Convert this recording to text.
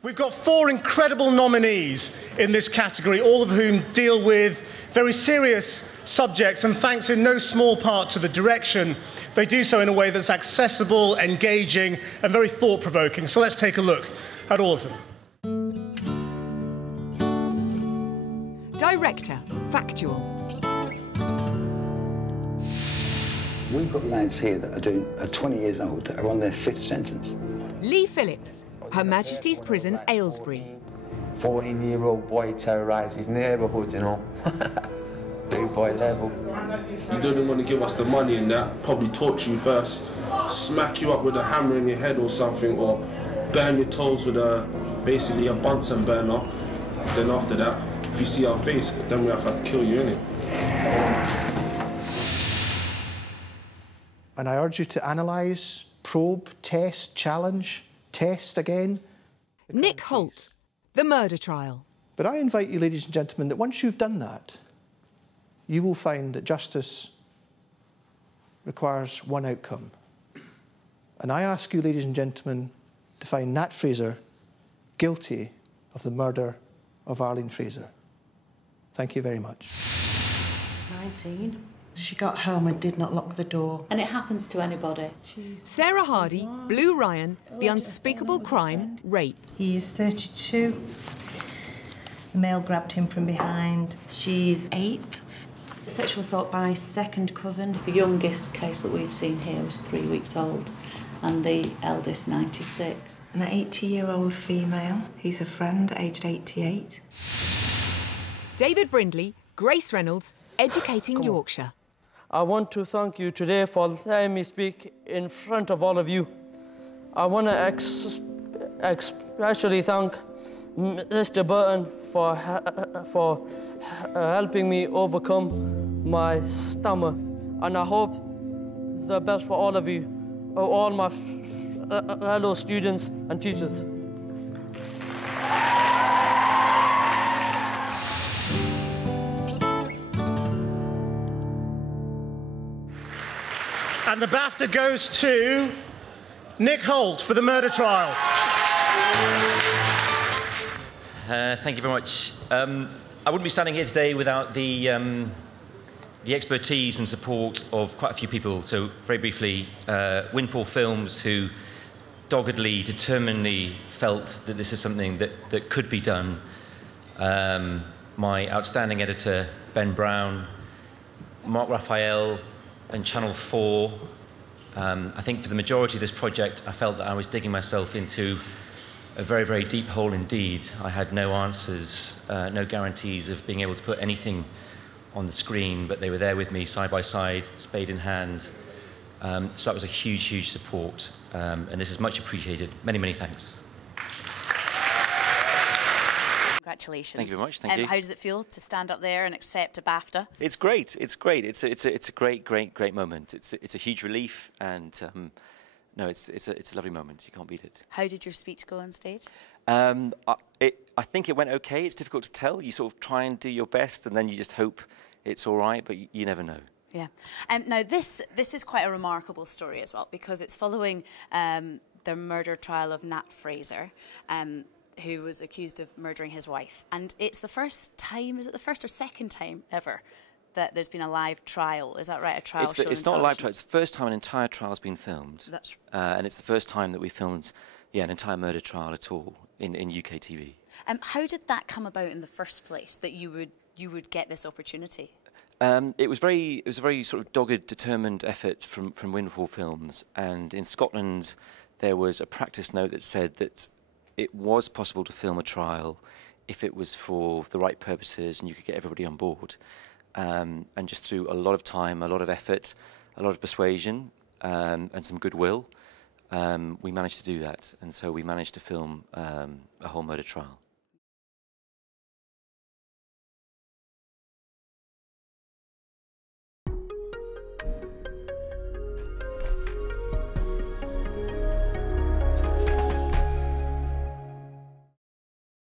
We've got 4 incredible nominees in this category, all of whom deal with very serious subjects, and thanks in no small part to the direction, they do so in a way that's accessible, engaging, and very thought-provoking. So let's take a look at all of them. Director, Factual. We've got lads here that are 20 years old that are on their 5th sentence. Lee Phillips, Her Majesty's Prison, Aylesbury. 14-year-old boy terrorised his neighbourhood, you know. Big boy level. You didn't want to give us the money and that, probably torture you first, smack you up with a hammer in your head or something, or burn your toes with basically a Bunsen burner. Then after that, if you see our face, then we have to kill you, innit? And I urge you to analyse, probe, test, challenge, test again. Nick Holt, The Murder Trial. But I invite you, ladies and gentlemen, that once you've done that, you will find that justice requires one outcome. And I ask you, ladies and gentlemen, to find Nat Fraser guilty of the murder of Arlene Fraser. Thank you very much. 19. She got home and did not lock the door. And it happens to anybody. Sarah Hardy, Blue Ryan, The Unspeakable Crime, Rape. He is 32. The male grabbed him from behind. She's 8. Sexual assault by second cousin. The youngest case that we've seen here was 3 weeks old, and the eldest 96. An 80-year-old female. He's a friend, aged 88. David Brindley, Grace Reynolds, Educating Yorkshire. I want to thank you today for letting me speak in front of all of you. I want to especially thank Mr. Burton for helping me overcome my stammer. And I hope the best for all of you, all my fellow students and teachers. And the BAFTA goes to Nick Holt for The Murder Trial. Thank you very much. I wouldn't be standing here today without the expertise and support of quite a few people. So, very briefly, Windfall Films, who doggedly, determinedly felt that this is something that could be done. My outstanding editor, Ben Brown, Mark Raphael, and Channel 4. I think for the majority of this project, I felt that I was digging myself into a very, very deep hole indeed. I had no answers, no guarantees of being able to put anything on the screen, but they were there with me side by side, spade in hand. So that was a huge, huge support, and this is much appreciated. Many, many thanks. Congratulations. Thank you very much. Thank you. How does it feel to stand up there and accept a BAFTA? It's great. It's great. It's a great moment. It's a huge relief, and no, it's a lovely moment. You can't beat it. How did your speech go on stage? I think it went okay. It's difficult to tell. You sort of try and do your best, and then you just hope it's all right, but you never know. Yeah. Now this is quite a remarkable story as well, because it's following the murder trial of Nat Fraser, who was accused of murdering his wife. And it's the first time, is it the first or second time ever that there's been a live trial? Is that right, a trial show? It's not a live trial. It's the first time an entire trial has been filmed. That's and it's the first time that we filmed, an entire murder trial at all in UK TV. How did that come about in the first place, that you would get this opportunity? It was a very sort of dogged, determined effort from Windfall Films. And in Scotland, there was a practice note that said that it was possible to film a trial if it was for the right purposes and you could get everybody on board. And just through a lot of time, a lot of effort, a lot of persuasion, and some goodwill, we managed to do that. And so we managed to film a whole murder trial.